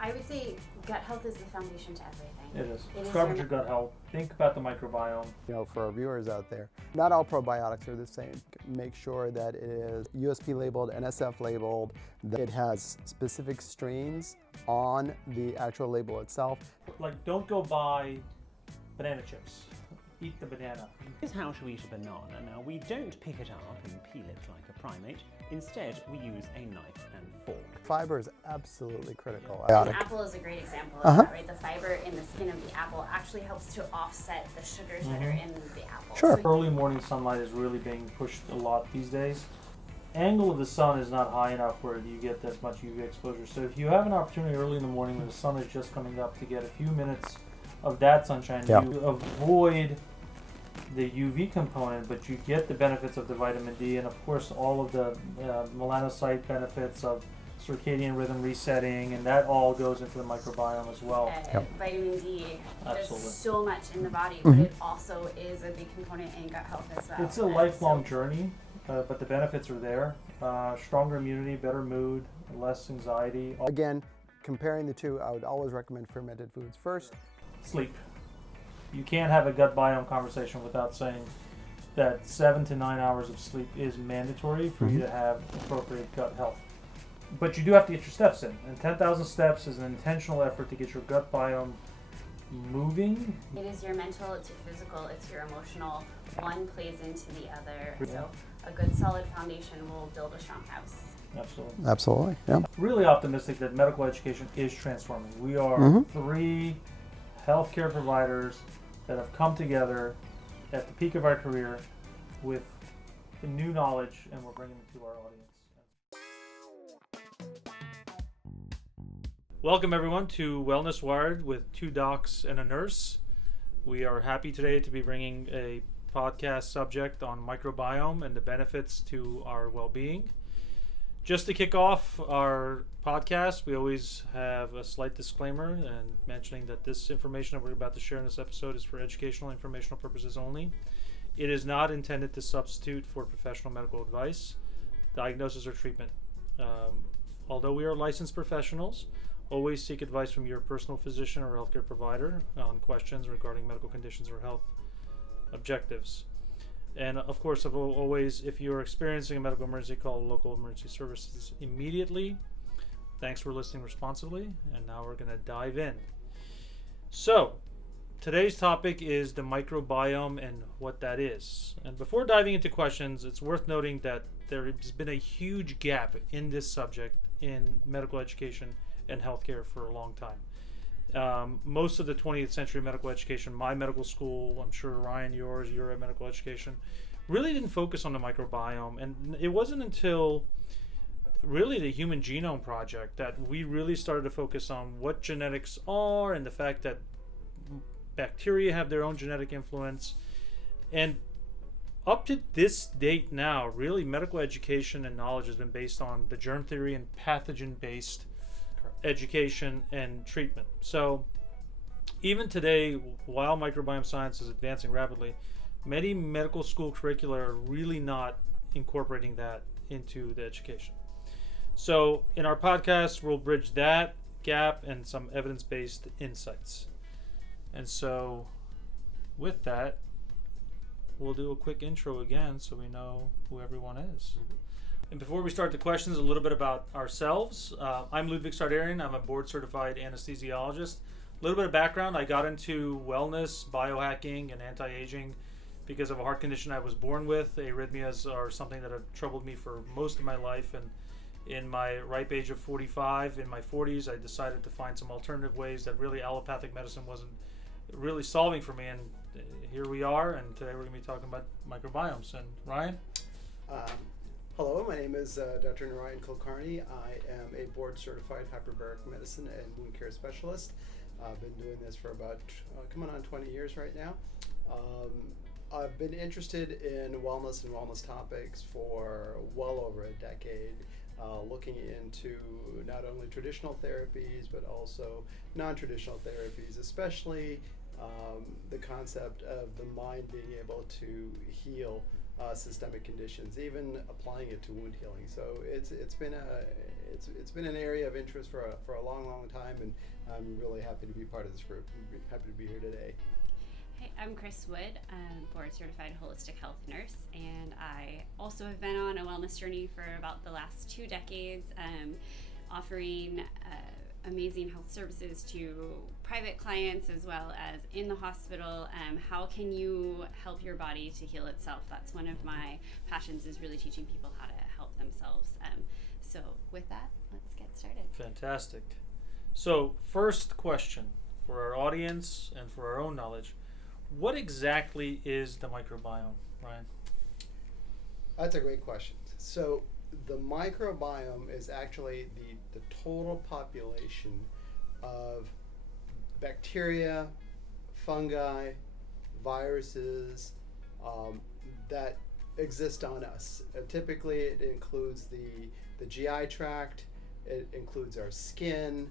I would say gut health is the foundation to everything. It is. Start with your gut health. Think about the microbiome. For our viewers out there, not all probiotics are the same. Make sure that it is USP labeled, NSF labeled, that it has specific strains on the actual label itself. Like, don't go buy banana chips. Eat the banana. Here's how to eat a banana. Now, we don't pick it up and peel it like a primate. Instead, we use a knife and fork. Fiber is absolutely critical. An apple is a great example of that, right? The fiber in the skin of the apple actually helps to offset the sugars that are in the apple. Sure. Early morning sunlight is really being pushed a lot these days. Angle of the sun is not high enough where you get as much UV exposure. So if you have an opportunity early in the morning when the sun is just coming up to get a few minutes of that sunshine, you avoid the UV component, but you get the benefits of the vitamin D and, of course, all of the melanocyte benefits of circadian rhythm resetting, and that all goes into the microbiome as well. Vitamin D Absolutely. does so much in the body, but it also is a big component in gut health as well. It's a lifelong journey, but the benefits are there. Stronger immunity, better mood, less anxiety. Again, comparing the two, I would always recommend fermented foods first. Sleep. You can't have a gut biome conversation without saying that 7 to 9 hours of sleep is mandatory for you to have appropriate gut health. But you do have to get your steps in, and 10,000 steps is an intentional effort to get your gut biome moving. It is your mental, it's your physical, it's your emotional. One plays into the other. So a good solid foundation will build a strong house. Absolutely. Absolutely, yeah. Really optimistic that medical education is transforming. We are 3 healthcare providers that have come together at the peak of our career with new knowledge, and we're bringing it to our audience. Welcome everyone to Wellness Wired with 2 docs and a nurse. We are happy today to be bringing a podcast subject on microbiome and the benefits to our well-being. Just to kick off our podcast, we always have a slight disclaimer and mentioning that this information that we're about to share in this episode is for educational and informational purposes only. It is not intended to substitute for professional medical advice, diagnosis, or treatment. Although we are licensed professionals, always seek advice from your personal physician or healthcare provider on questions regarding medical conditions or health objectives. And of course, always, if you're experiencing a medical emergency, call local emergency services immediately. Thanks for listening responsibly. And now we're going to dive in. So, today's topic is the microbiome and what that is. And before diving into questions, it's worth noting that there has been a huge gap in this subject in medical education and healthcare for a long time. Most of the 20th century medical education, my medical school, I'm sure Ryan, your medical education, really didn't focus on the microbiome. And it wasn't until really the Human Genome Project that we really started to focus on what genetics are and the fact that bacteria have their own genetic influence. And up to this date now, really medical education and knowledge has been based on the germ theory and pathogen-based education and treatment. So even today, while microbiome science is advancing rapidly, many medical school curricula are really not incorporating that into the education. So in our podcast, we'll bridge that gap and some evidence-based insights. And so with that, we'll do a quick intro again so we know who everyone is. And before we start the questions, a little bit about ourselves. I'm Ludwig Sardarian. I'm a board-certified anesthesiologist. A little bit of background, I got into wellness, biohacking, and anti-aging because of a heart condition I was born with. Arrhythmias are something that have troubled me for most of my life. And in my ripe age of 45, in my 40s, I decided to find some alternative ways that really allopathic medicine wasn't really solving for me. And here we are, and today we're going to be talking about microbiomes. And Ryan? Hello, my name is Dr. Narayan Kulkarni. I am a board-certified hyperbaric medicine and wound care specialist. I've been doing this for about coming on 20 years right now. I've been interested in wellness and wellness topics for well over a decade, looking into not only traditional therapies but also non-traditional therapies, especially the concept of the mind being able to heal systemic conditions, even applying it to wound healing. So it's been an area of interest for a long time, and I'm really happy to be part of this group. I'm happy to be here today. Hey, I'm Chris Wood. I'm a board certified holistic health nurse, and I also have been on a wellness journey for about the last 2 decades, offering amazing health services to private clients as well as in the hospital. How can you help your body to heal itself? That's one of my passions, is really teaching people how to help themselves. So with that, let's get started. Fantastic. So first question for our audience and for our own knowledge, what exactly is the microbiome, Ryan? That's a great question. So the microbiome is actually the total population of bacteria, fungi, viruses that exist on us. Typically, it includes the GI tract, it includes our skin,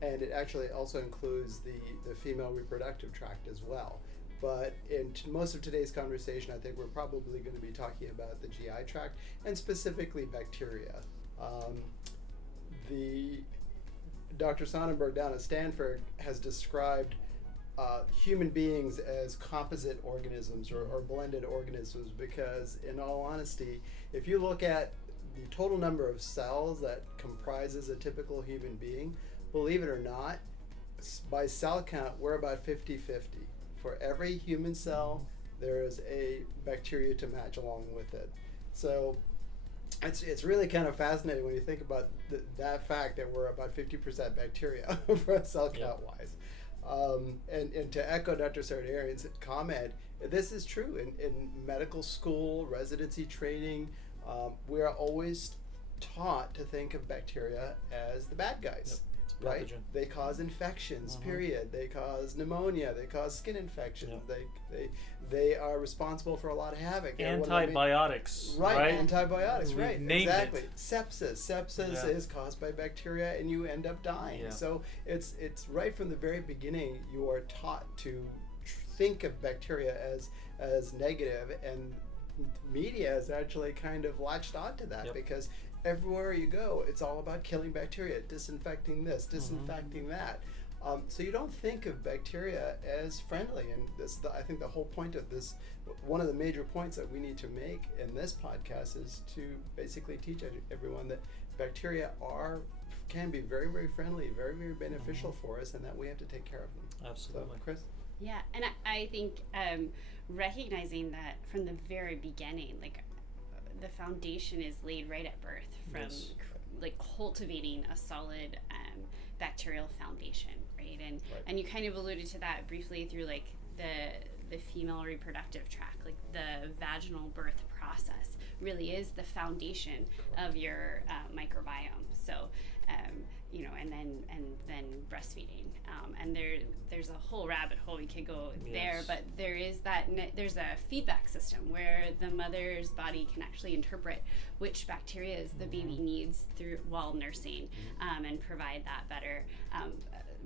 and it actually also includes the female reproductive tract as well. But in most of today's conversation, I think we're probably going to be talking about the GI tract and specifically bacteria. Dr. Sonnenberg down at Stanford has described human beings as composite organisms or blended organisms, because in all honesty, if you look at the total number of cells that comprises a typical human being, believe it or not, by cell count, we're about 50-50. For every human cell, there is a bacteria to match along with it. So it's really kind of fascinating when you think about that fact that we're about 50% bacteria for cell count wise. And to echo Dr. Sardarian's comment, this is true in medical school, residency training. We are always taught to think of bacteria as the bad guys. Right? They cause infections, period. They cause pneumonia. They cause skin infections. They are responsible for a lot of havoc. Antibiotics. Right, antibiotics, We've right. named Exactly. it. Sepsis is caused by bacteria, and you end up dying. Yeah. So it's right from the very beginning, you are taught to think of bacteria as negative, and media has actually kind of latched onto that because everywhere you go, it's all about killing bacteria, disinfecting this, disinfecting that. So you don't think of bacteria as friendly, and I think the whole point of this, one of the major points that we need to make in this podcast, is to basically teach everyone that bacteria can be very, very friendly, very, very beneficial for us, and that we have to take care of them. Absolutely. So, Chris? Yeah, and I think recognizing that from the very beginning, like the foundation is laid right at birth from like cultivating a solid bacterial foundation, right? And you kind of alluded to that briefly through like the female reproductive tract, like the vaginal birth process really is the foundation of your microbiome. So and then breastfeeding, and there's a whole rabbit hole we could go there, but there's a feedback system where the mother's body can actually interpret which bacteria the baby needs while nursing, and provide that better,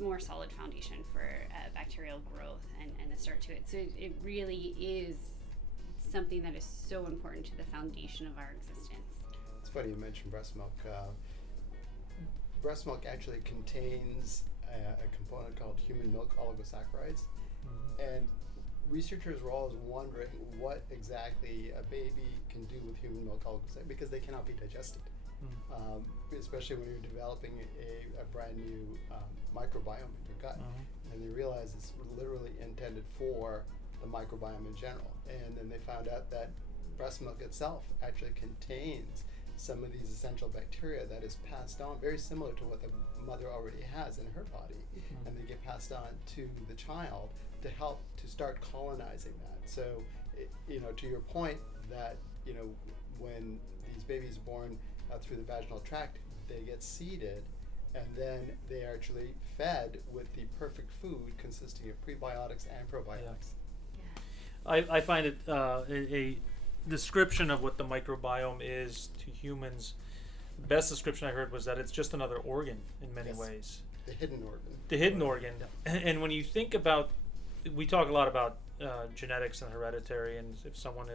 more solid foundation for bacterial growth and a start to it. So it really is something that is so important to the foundation of our existence. It's funny you mentioned breast milk. Breast milk actually contains a component called human milk oligosaccharides, and researchers were always wondering what exactly a baby can do with human milk oligosaccharides, because they cannot be digested, especially when you're developing a brand new microbiome in your gut, and they realized it's literally intended for the microbiome in general. And then they found out that breast milk itself actually contains some of these essential bacteria that is passed on, very similar to what the mother already has in her body, and they get passed on to the child to help to start colonizing that. So, to your point that, when these babies are born through the vaginal tract, they get seeded, and then they are actually fed with the perfect food consisting of prebiotics and probiotics. I find it a description of what the microbiome is to humans. The best description I heard was that it's just another organ in many ways. The hidden organ. The hidden organ. And when you think about, we talk a lot about genetics and hereditary, and if someone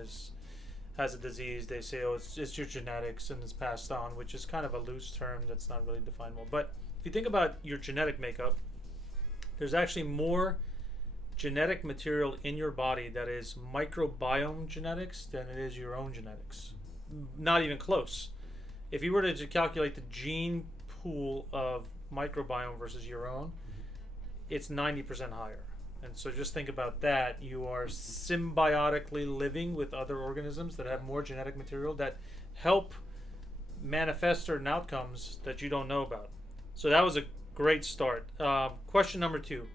has a disease, they say, oh, it's your genetics and it's passed on, which is kind of a loose term that's not really definable. But if you think about your genetic makeup, there's actually more genetic material in your body that is microbiome genetics than it is your own genetics. Not even close. If you were to calculate the gene pool of microbiome versus your own, it's 90% higher. And so just think about that. You are symbiotically living with other organisms that have more genetic material that help manifest certain outcomes that you don't know about. So that was a great start. Question number 2.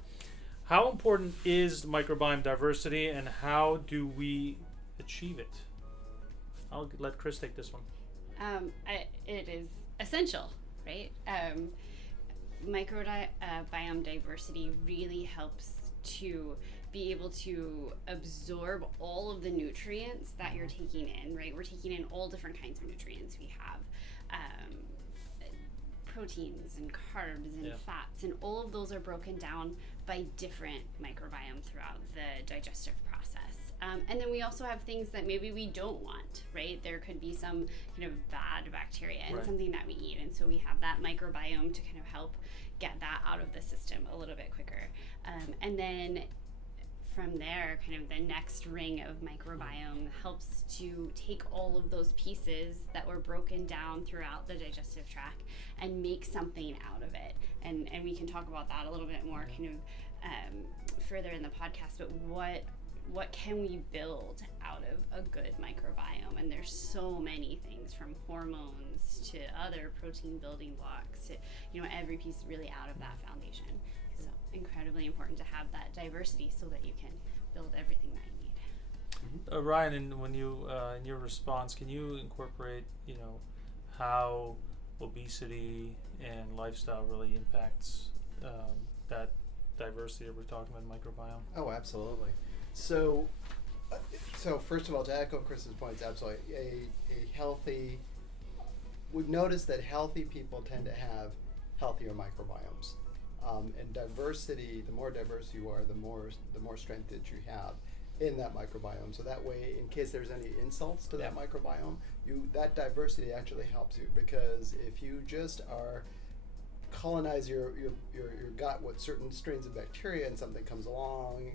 How important is microbiome diversity and how do we achieve it? I'll let Chris take this one. It is essential, right? Microbiome diversity really helps to be able to absorb all of the nutrients that you're taking in, right? We're taking in all different kinds of nutrients. We have proteins and carbs and fats, and all of those are broken down by different microbiome throughout the digestive process. And then we also have things that maybe we don't want, right? There could be some kind of bad bacteria in something that we eat, and so we have that microbiome to kind of help get that out of the system a little bit quicker. And then from there, kind of the next ring of microbiome helps to take all of those pieces that were broken down throughout the digestive tract and make something out of it. And we can talk about that a little bit more kind of further in the podcast, but what can we build out of a good microbiome? And there's so many things, from hormones to other protein building blocks to, every piece really out of that foundation. So incredibly important to have that diversity so that you can build everything that you need. Ryan, and when you in your response, can you incorporate, how obesity and lifestyle really impacts that diversity that we're talking about, microbiome? Oh, absolutely. So first of all, to echo Chris's points, absolutely, a healthy. We've noticed that healthy people tend to have healthier microbiomes, and diversity. The more diverse you are, the more strength that you have in that microbiome. So that way, in case there's any insults to that microbiome, that diversity actually helps you, because if you just colonize your gut with certain strains of bacteria and something comes along,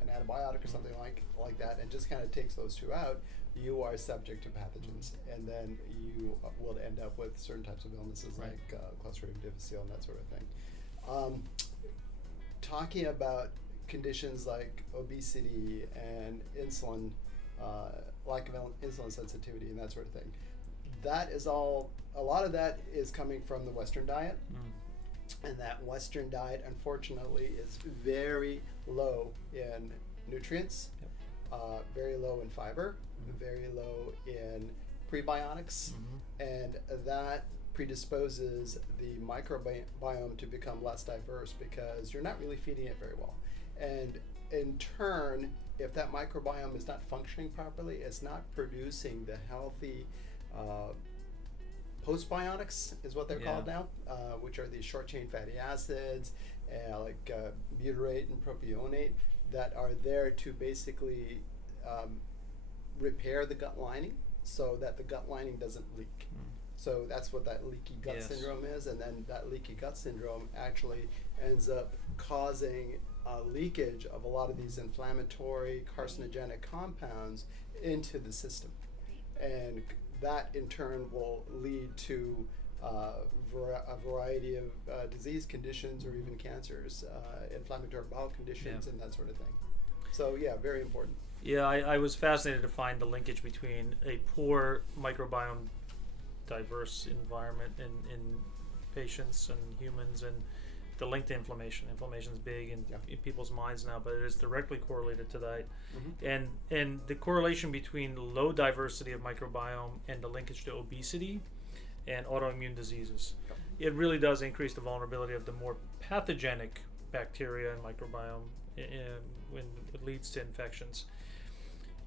an antibiotic or something like that, and just kind of takes those two out, you are subject to pathogens, and then you will end up with certain types of illnesses like Clostridium difficile and that sort of thing. Talking about conditions like obesity and insulin, lack of insulin sensitivity and that sort of thing, that is all. A lot of that is coming from the Western diet, and that Western diet, unfortunately, is very low in nutrients, very low in fiber, very low in prebiotics, and that predisposes the microbiome to become less diverse because you're not really feeding it very well. And in turn, if that microbiome is not functioning properly, it's not producing the healthy postbiotics is what they're called now, which are these short-chain fatty acids like butyrate and propionate that are there to basically repair the gut lining so that the gut lining doesn't leak. So that's what that leaky gut syndrome is, and then that leaky gut syndrome actually ends up causing leakage of a lot of these inflammatory carcinogenic compounds into the system, and that in turn will lead to a variety of disease conditions or even cancers, inflammatory bowel conditions and that sort of thing. So very important. Yeah, I was fascinated to find the linkage between a poor microbiome diverse environment in patients and humans and the link to inflammation. Inflammation is big in people's minds now, but it is directly correlated to that. And the correlation between low diversity of microbiome and the linkage to obesity and autoimmune diseases. It really does increase the vulnerability of the more pathogenic bacteria and microbiome when it leads to infections.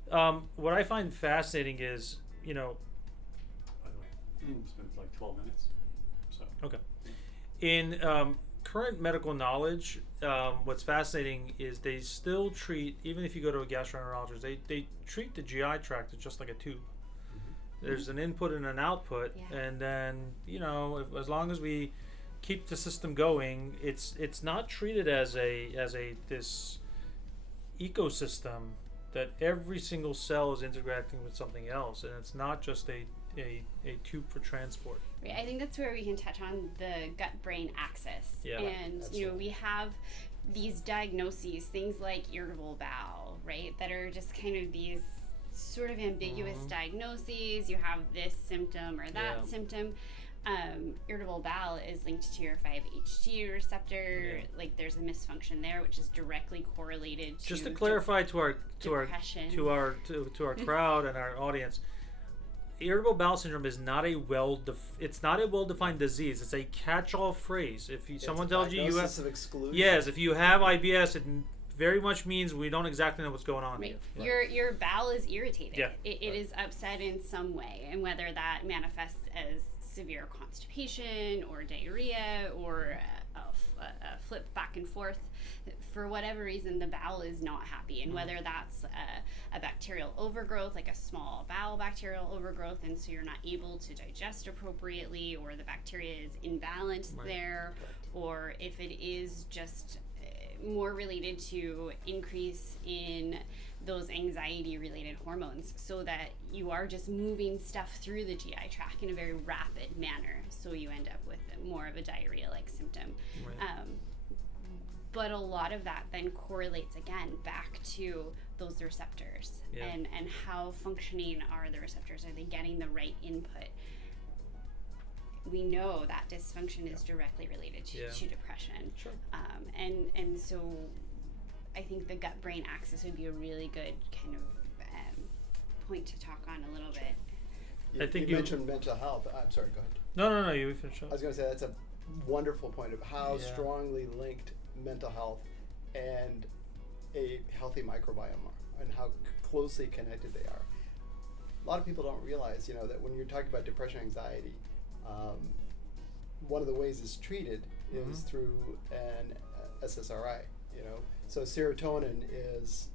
What I find fascinating is, By the way, it's been like 12 minutes. So. Okay. In current medical knowledge, what's fascinating is they still treat, even if you go to a gastroenterologist, they treat the GI tract as just like a tube. There's an input and an output, and then as long as we keep the system going, it's not treated as this ecosystem that every single cell is interacting with something else, and it's not just a tube for transport. Right. I think that's where we can touch on the gut-brain axis. Yeah, and absolutely. we have these diagnoses, things like irritable bowel, right, that are just kind of these sort of ambiguous diagnoses. You have this symptom or that symptom. Irritable bowel is linked to your 5-HT receptor. Like there's a misfunction there, which is directly correlated to Just to clarify to our depression. to our crowd and our audience, irritable bowel syndrome is not a it's not a well-defined disease. It's a catch-all phrase. If someone tells you have of exclusion. yes, if you have IBS, it very much means we don't exactly know what's going on. Right. Here. Your bowel is irritated. Yeah. It is upset in some way, and whether that manifests as severe constipation or diarrhea or a flip back and forth, for whatever reason the bowel is not happy, and whether that's a bacterial overgrowth, like a small bowel bacterial overgrowth, and so you're not able to digest appropriately, or the bacteria is imbalanced there, or if it is just more related to increase in those anxiety related hormones, so that you are just moving stuff through the GI tract in a very rapid manner, so you end up with more of a diarrhea like symptom. But a lot of that then correlates again back to those receptors, and how functioning are the receptors. Are they getting the right input? We know that dysfunction is directly related to depression. Sure. And so I think the gut-brain axis would be a really good kind of point to talk on a little bit. I think you mentioned mental health. I'm sorry, go ahead. No, you finish up. I was going to say that's a wonderful point of how strongly linked mental health and a healthy microbiome are, and how closely connected they are. A lot of people don't realize, that when you're talking about depression, anxiety, one of the ways it's treated is through an SSRI. So serotonin is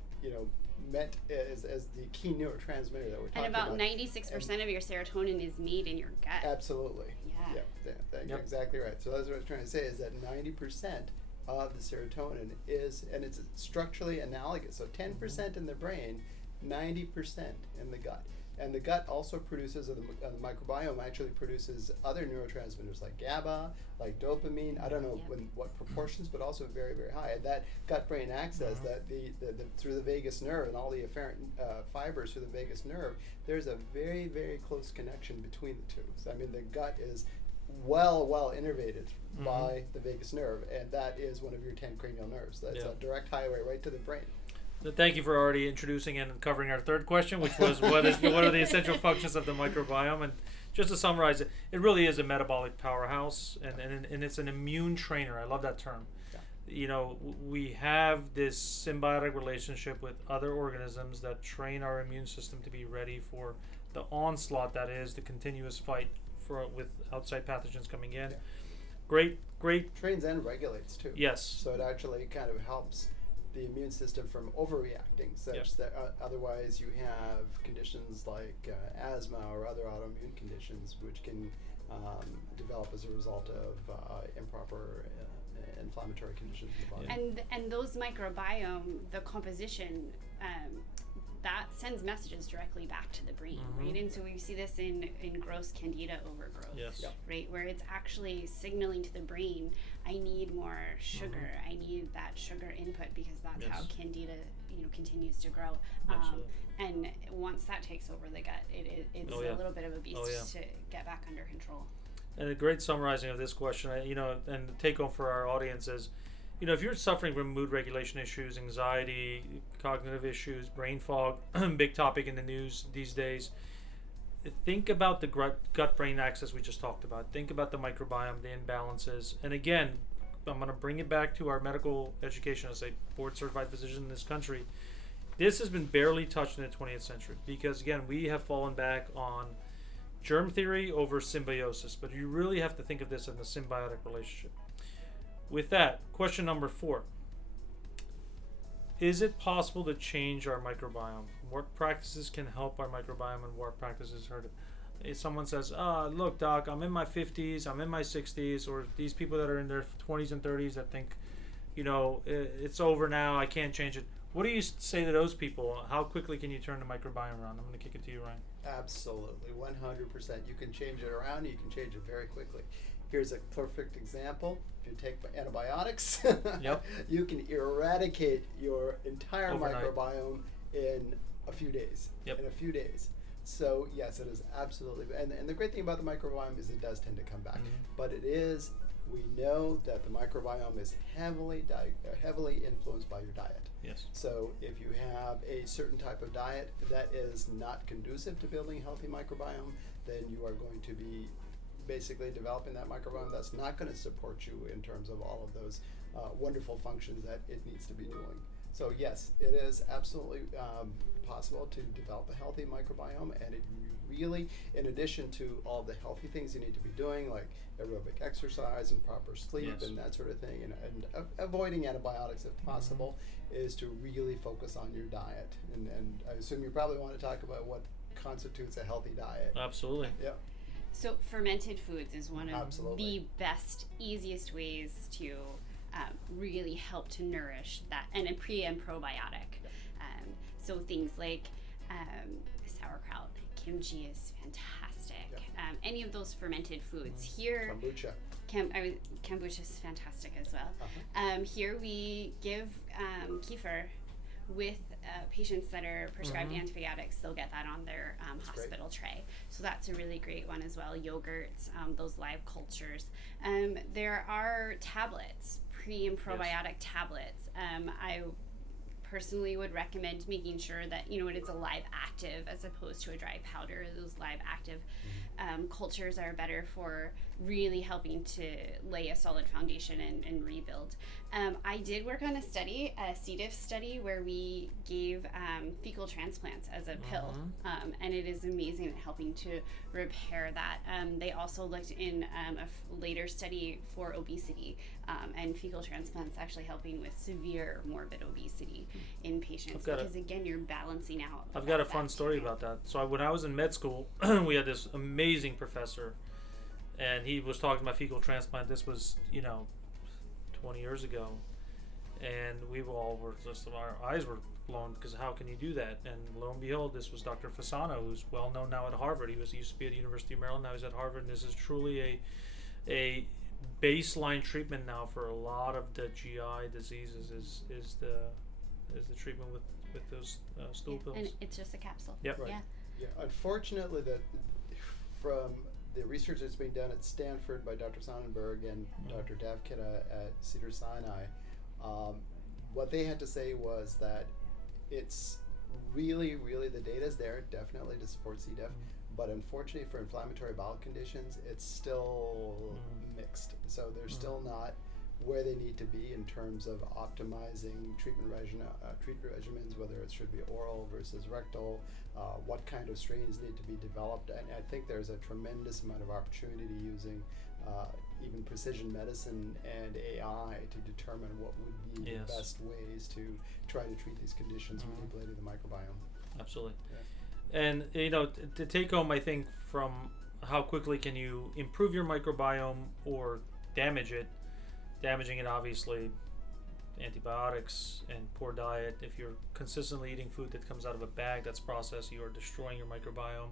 meant as the key neurotransmitter that we're talking about. And about 96% of your serotonin is made in your gut. Absolutely. Yeah. You're exactly right. So that's what I was trying to say, is that 90% of the serotonin is, and it's structurally analogous. So 10% in the brain, 90% in the gut. And the gut also produces, the microbiome actually produces other neurotransmitters like GABA, like dopamine. I don't know what proportions, but also very, very high. And that gut-brain axis, that the through the vagus nerve and all the afferent fibers through the vagus nerve, there's a very, very close connection between the two. So I mean, the gut is well innervated by the vagus nerve, and that is one of your 10 cranial nerves. That's a direct highway right to the brain. So thank you for already introducing and covering our third question, which was what are the essential functions of the microbiome? And just to summarize it, it really is a metabolic powerhouse, and it's an immune trainer. I love that term. Yeah. We have this symbiotic relationship with other organisms that train our immune system to be ready for the onslaught that is the continuous fight with outside pathogens coming in. Yeah. Great. Trains and regulates too. Yes. So it actually kind of helps the immune system from overreacting, such that otherwise you have conditions like asthma or other autoimmune conditions, which can develop as a result of improper inflammatory conditions in the body. And those microbiome, the composition, that sends messages directly back to the brain, right? And so we see this in gross candida overgrowth, right? Where it's actually signaling to the brain, I need more sugar. I need that sugar input, because that's how candida, continues to grow. And once that takes over the gut, it's a little bit of a beast to get back under control. And a great summarizing of this question, and the take home for our audience is, if you're suffering from mood regulation issues, anxiety, cognitive issues, brain fog, big topic in the news these days, think about the gut-brain axis we just talked about. Think about the microbiome, the imbalances. And again, I'm going to bring it back to our medical education as a board-certified physician in this country. This has been barely touched in the 20th century because, again, we have fallen back on germ theory over symbiosis. But you really have to think of this in a symbiotic relationship. With that, question number 4. Is it possible to change our microbiome? What practices can help our microbiome and what practices hurt it? If someone says, look, doc, I'm in my 50s, I'm in my 60s, or these people that are in their 20s and 30s that think, it's over now, I can't change it. What do you say to those people? How quickly can you turn the microbiome around? I'm going to kick it to you, Ryan. Absolutely, 100%. You can change it around, you can change it very quickly. Here's a perfect example. If you take antibiotics, Yep. you can eradicate your entire Overnight. microbiome in a few days. Yep. In a few days. So yes, it is absolutely, and the great thing about the microbiome is it does tend to come back. But we know that the microbiome is heavily influenced by your diet. Yes. So if you have a certain type of diet that is not conducive to building a healthy microbiome, then you are going to be basically developing that microbiome that's not going to support you in terms of all of those wonderful functions that it needs to be doing. So yes, it is absolutely possible to develop a healthy microbiome, and it really, in addition to all the healthy things you need to be doing, like aerobic exercise and proper sleep Yes. and that sort of thing, and avoiding antibiotics if possible, is to really focus on your diet. And I assume you probably want to talk about what constitutes a healthy diet. Absolutely. Yeah. So fermented foods is one of Absolutely. the best, easiest ways to really help to nourish that, and a pre and probiotic. So things like sauerkraut, kimchi is fantastic. Yeah. Any of those fermented foods here. Kombucha. Kombucha is fantastic as well. Uh-huh. Here we give kefir with patients that are prescribed antibiotics. They'll get that on their hospital tray. So that's a really great one as well. Yogurts, those live cultures. There are tablets, pre and probiotic tablets. I personally would recommend making sure that it is a live active as opposed to a dry powder. Those live active cultures are better for really helping to lay a solid foundation and rebuild. I did work on a study, a C. diff study, where we gave fecal transplants as a pill, and it is amazing at helping to repair that. They also looked in a later study for obesity, and fecal transplants actually helping with severe morbid obesity in patients, because again, you're balancing out. I've got a fun story about that. So when I was in med school, we had this amazing professor, and he was talking about fecal transplant. This was, 20 years ago, and we all were just, our eyes were blown, because how can you do that? And lo and behold, this was Dr. Fasano, who's well known now at Harvard. He used to be at the University of Maryland, now he's at Harvard, and this is truly a baseline treatment now for a lot of the GI diseases is the treatment with those stool pills. And it's just a capsule. Yep. Right. Yeah. Yeah, unfortunately, from the research that's being done at Stanford by Dr. Sonnenberg and Dr. Davkita at Cedars-Sinai, what they had to say was that it's really, the data is there, definitely to support C. diff, but unfortunately for inflammatory bowel conditions, it's still mixed. So they're still not where they need to be in terms of optimizing treatment regimens, whether it should be oral versus rectal, what kind of strains need to be developed. And I think there's a tremendous amount of opportunity using even precision medicine and AI to determine what would be the best ways to try to treat these conditions manipulating the microbiome. Absolutely. Yeah. And to take home, I think, from how quickly can you improve your microbiome or damage it. Damaging it, obviously, antibiotics and poor diet. If you're consistently eating food that comes out of a bag that's processed, you are destroying your microbiome.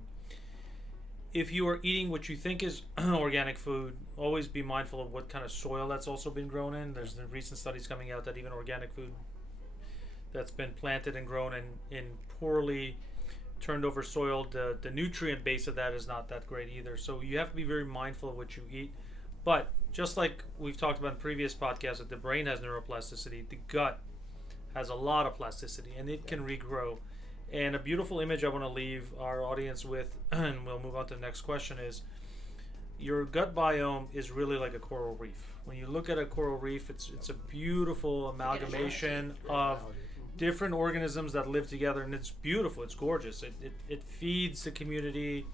If you are eating what you think is organic food, always be mindful of what kind of soil that's also been grown in. There's the recent studies coming out that even organic food that's been planted and grown in poorly turned over soil, the nutrient base of that is not that great either. So you have to be very mindful of what you eat. But just like we've talked about in previous podcasts, that the brain has neuroplasticity, the gut has a lot of plasticity, and it can regrow. And a beautiful image I want to leave our audience with, and we'll move on to the next question, is your gut biome is really like a coral reef. When you look at a coral reef, it's a beautiful amalgamation of different organisms that live together, and it's beautiful, it's gorgeous. It feeds the community,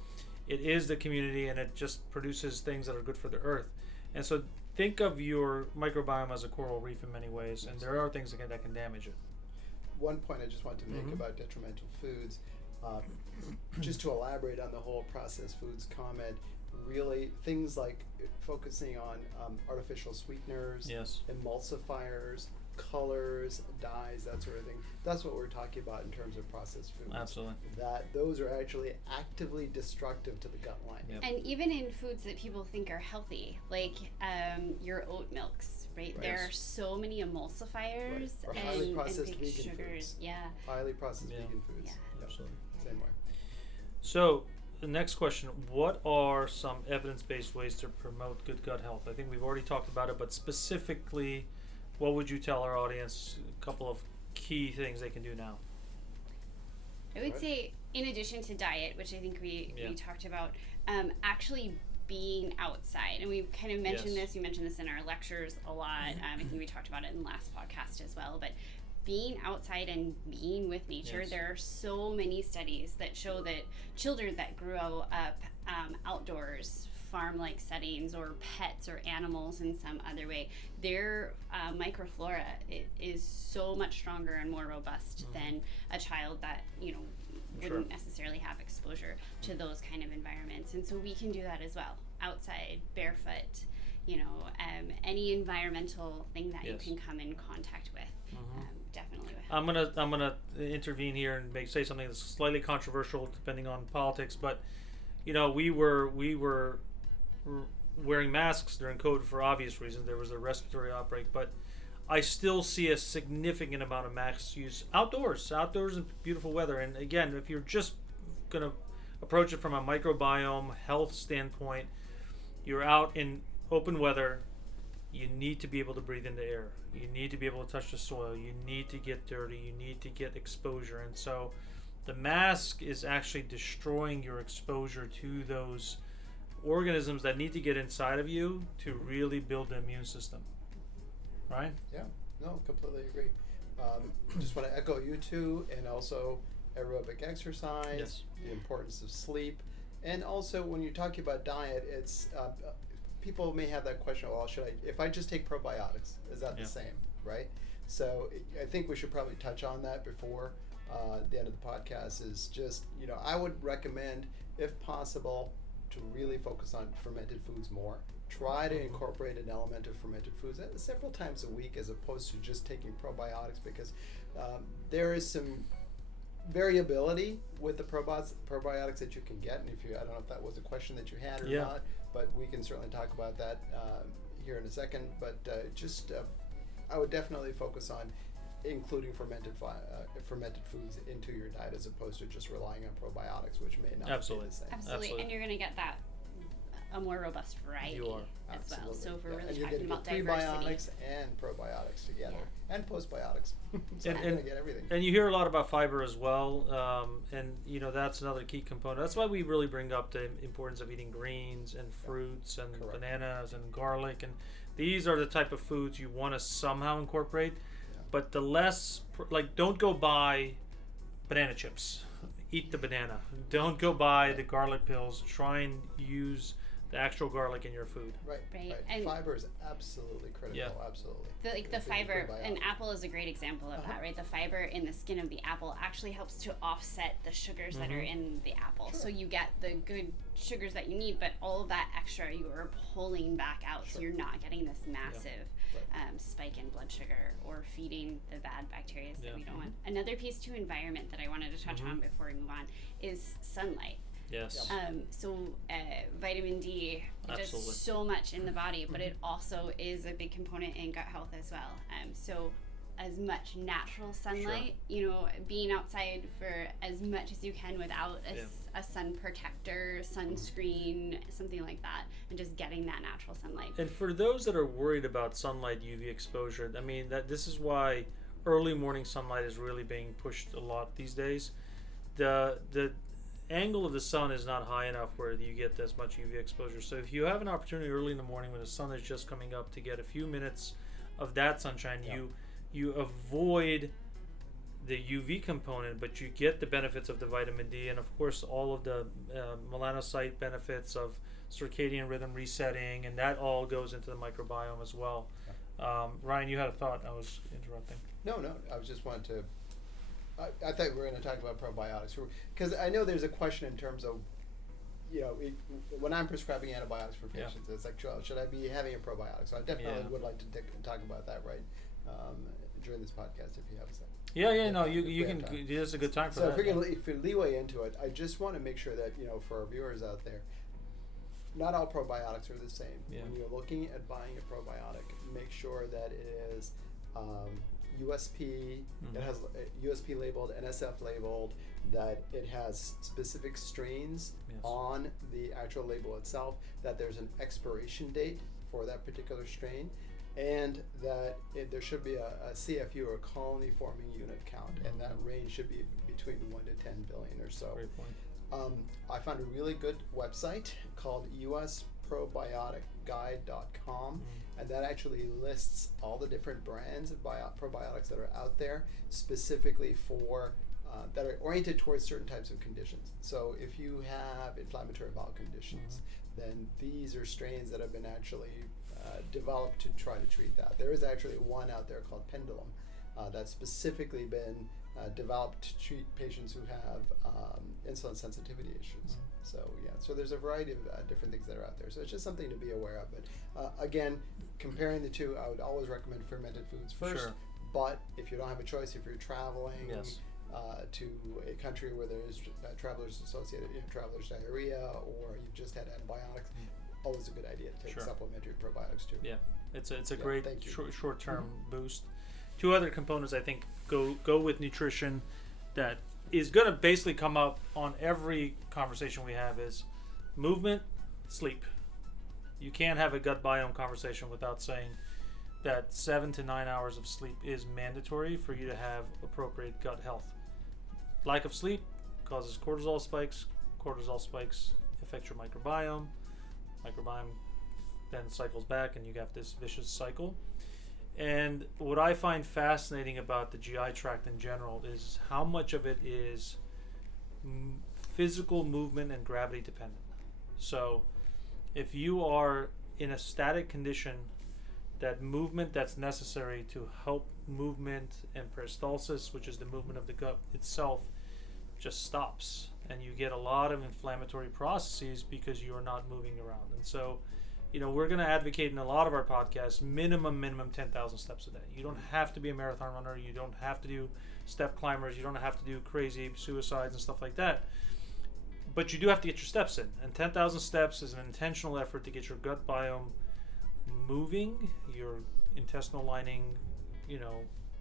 it is the community, and it just produces things that are good for the earth. And so think of your microbiome as a coral reef in many ways, and there are things that can damage it. One point I just wanted to make about detrimental foods, just to elaborate on the whole processed foods comment, really things like focusing on artificial sweeteners, emulsifiers, colors, dyes, that sort of thing. That's what we're talking about in terms of processed foods. Absolutely. That those are actually actively destructive to the gut lining. And even in foods that people think are healthy, like your oat milks, right? There are so many emulsifiers Or highly and processed big vegan sugars. foods. Yeah. Highly processed vegan foods. Yeah. Absolutely. Same way. So the next question, what are some evidence-based ways to promote good gut health? I think we've already talked about it, but specifically, what would you tell our audience, a couple of key things they can do now? I would say, in addition to diet, which I think we talked about, actually being outside. And we've kind of mentioned this. We mentioned this in our lectures a lot. I think we talked about it in the last podcast as well. But being outside and being with nature, there are so many studies that show that children that grow up outdoors, farm-like settings, or pets or animals in some other way, their microflora is so much stronger and more robust than a child that wouldn't necessarily have exposure to those kind of environments. And so we can do that as well, outside, barefoot, any environmental thing that you can come in contact with. Definitely would help. I'm gonna intervene here and say something that's slightly controversial depending on politics, but we were wearing masks during COVID for obvious reasons. There was a respiratory outbreak, but I still see a significant amount of mask use outdoors in beautiful weather. And again, if you're just going to approach it from a microbiome health standpoint, you're out in open weather, you need to be able to breathe in the air. You need to be able to touch the soil. You need to get dirty. You need to get exposure. And so the mask is actually destroying your exposure to those organisms that need to get inside of you to really build the immune system. Right? Yeah, no, completely agree. Just want to echo you two, and also aerobic exercise, the importance of sleep, and also when you're talking about diet, it's people may have that question, well, if I just take probiotics, is that the same, right? So I think we should probably touch on that before the end of the podcast. Is just, I would recommend, if possible, to really focus on fermented foods more. Try to incorporate an element of fermented foods several times a week, as opposed to just taking probiotics, because there is some variability with the probiotics that you can get. And I don't know if that was a question that you had or not, but we can certainly talk about that here in a second. But I would definitely focus on including fermented foods into your diet, as opposed to just relying on probiotics, which may not be the same. Absolutely. And you're going to get that a more robust variety as well. So if we're really talking about diversity. Prebiotics and probiotics together, and postbiotics. So you're going to get everything. And you hear a lot about fiber as well, and that's another key component. That's why we really bring up the importance of eating greens and fruits and bananas and garlic, and these are the type of foods you want to somehow incorporate. But the less, don't go buy banana chips. Eat the banana. Don't go buy the garlic pills. Try and use the actual garlic in your food. Right. And fiber is absolutely critical. Absolutely. The fiber, an apple is a great example of that, right? The fiber in the skin of the apple actually helps to offset the sugars that are in the apple. So you get the good sugars that you need, but all of that extra you are pulling back out, so you're not getting this massive spike in blood sugar or feeding the bad bacteria that we don't want. Another piece to environment that I wanted to touch on before we move on is sunlight. Yes. So vitamin D does so much in the body, but it also is a big component in gut health as well. So as much natural sunlight, being outside for as much as you can without a sun protector, sunscreen, something like that, and just getting that natural sunlight. And for those that are worried about sunlight, UV exposure, I mean, this is why early morning sunlight is really being pushed a lot these days. The angle of the sun is not high enough where you get as much UV exposure. So if you have an opportunity early in the morning when the sun is just coming up to get a few minutes of that sunshine, you avoid the UV component, but you get the benefits of the vitamin D, and of course all of the melanocyte benefits of circadian rhythm resetting, and that all goes into the microbiome as well. Ryan, you had a thought. I was interrupting. No, I was just wanted to. I thought we were going to talk about probiotics because I know there's a question in terms of, when I'm prescribing antibiotics for patients, it's like, should I be having a probiotic? So I definitely would like to talk about that during this podcast if you have a second. You can. This is a good time for that. So if we leeway into it, I just want to make sure that for our viewers out there, not all probiotics are the same. Yeah. When you're looking at buying a probiotic, make sure that it is USP. It has USP labeled, NSF labeled. That it has specific strains on the actual label itself. That there's an expiration date for that particular strain. And that there should be a CFU, or colony forming unit count, and that range should be between 1 to 10 billion or so. Great point. I found a really good website called usprobioticguide.com, and that actually lists all the different brands of probiotics that are out there, specifically for that are oriented towards certain types of conditions. So if you have inflammatory bowel conditions, then these are strains that have been actually developed to try to treat that. There is actually one out there called Pendulum that's specifically been developed to treat patients who have insulin sensitivity issues. So there's a variety of different things that are out there. So it's just something to be aware of. But again, comparing the two, I would always recommend fermented foods first. Sure. But if you don't have a choice, if you're traveling to a country where there's travelers associated, travelers diarrhea, or you've just had antibiotics, always a good idea to take supplementary probiotics too. Yeah, it's a great short-term boost. Two other components I think go with nutrition that is going to basically come up on every conversation we have is movement, sleep. You can't have a gut biome conversation without saying that 7 to 9 hours of sleep is mandatory for you to have appropriate gut health. Lack of sleep causes cortisol spikes. Cortisol spikes affect your microbiome. Microbiome then cycles back, and you got this vicious cycle. And what I find fascinating about the GI tract in general is how much of it is physical movement and gravity dependent. So if you are in a static condition, that movement that's necessary to help movement and peristalsis, which is the movement of the gut itself, just stops, and you get a lot of inflammatory processes because you are not moving around. And so we're going to advocate in a lot of our podcasts minimum 10,000 steps a day. You don't have to be a marathon runner. You don't have to do step climbers. You don't have to do crazy suicides and stuff like that. But you do have to get your steps in. And 10,000 steps is an intentional effort to get your gut biome moving, your intestinal lining,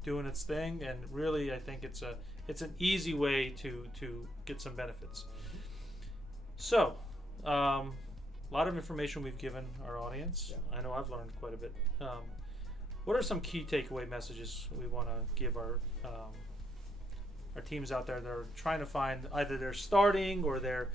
doing its thing. And really, I think it's an easy way to get some benefits. So, a lot of information we've given our audience. I know I've learned quite a bit. What are some key takeaway messages we want to give our teams out there that are trying to find, either they're starting or they're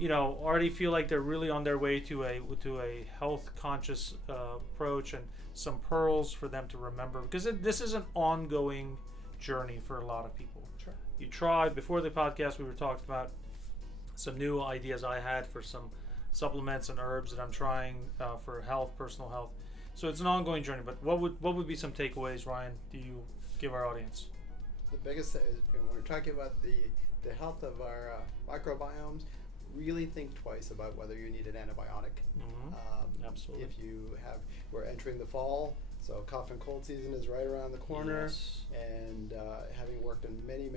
already feel like they're really on their way to a health conscious approach, and some pearls for them to remember, because this is an ongoing journey for a lot of people. Sure. You tried before the podcast, we were talking about some new ideas I had for some supplements and herbs that I'm trying for health, personal health. So it's an ongoing journey. But what would be some takeaways, Ryan, do you give our audience? The biggest thing is, when we're talking about the health of our microbiomes, really think twice about whether you need an antibiotic. Absolutely. If we're entering the fall, so cough and cold season is right around the corner. Yes. And having worked in many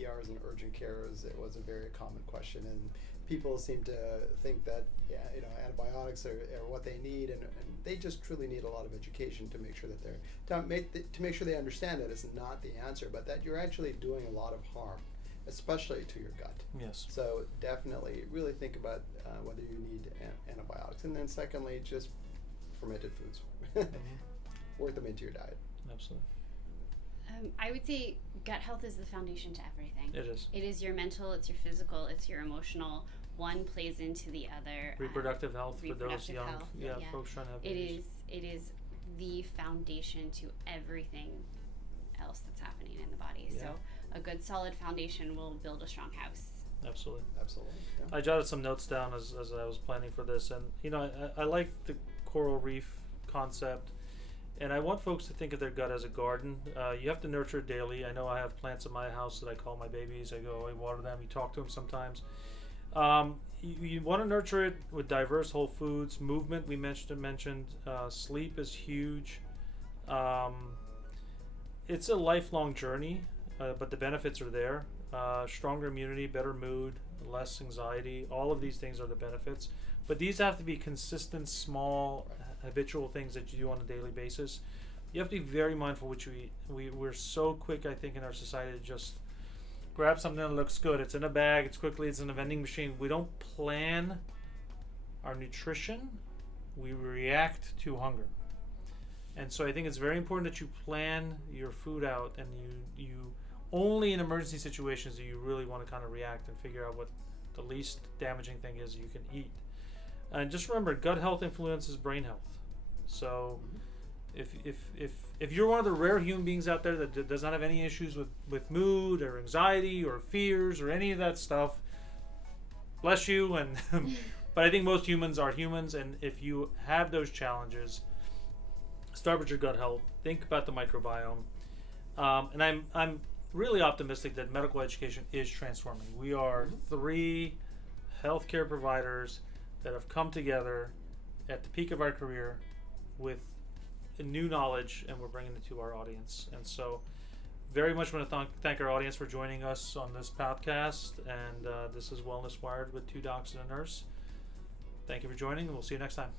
ERs and urgent cares, it was a very common question, and people seem to think that antibiotics are what they need, and they just truly need a lot of education to make sure that to make sure they understand that it's not the answer, but that you're actually doing a lot of harm, especially to your gut. Yes. So definitely really think about whether you need antibiotics, and then secondly, just fermented foods. Work them into your diet. Absolutely. I would say gut health is the foundation to everything. It is. It is your mental, it's your physical, it's your emotional. One plays into the other. Reproductive health for those young health, folks trying to have babies. It is the foundation to everything else that's happening in the body. Yeah. So a good solid foundation will build a strong house. Absolutely. Absolutely. Yeah. I jotted some notes down as I was planning for this, and I like the coral reef concept, and I want folks to think of their gut as a garden. You have to nurture it daily. I know I have plants in my house that I call my babies. I water them. You talk to them sometimes. You want to nurture it with diverse whole foods. Movement, we mentioned. Sleep is huge. It's a lifelong journey, but the benefits are there. Stronger immunity, better mood, less anxiety. All of these things are the benefits. But these have to be consistent, small, habitual things that you do on a daily basis. You have to be very mindful what you eat. We're so quick, I think, in our society to just grab something that looks good. It's in a bag, it's in a vending machine. We don't plan our nutrition. We react to hunger. And so I think it's very important that you plan your food out, and you only in emergency situations do you really want to kind of react and figure out what the least damaging thing is you can eat. And just remember, gut health influences brain health. So if you're one of the rare human beings out there that does not have any issues with mood or anxiety or fears or any of that stuff, bless you. And but I think most humans are humans, and if you have those challenges, start with your gut health. Think about the microbiome. And I'm really optimistic that medical education is transforming. We are 3 healthcare providers that have come together at the peak of our career with new knowledge, and we're bringing it to our audience. And so very much want to thank our audience for joining us on this podcast. And this is Wellness Wired with 2 docs and a nurse. Thank you for joining, and we'll see you next time.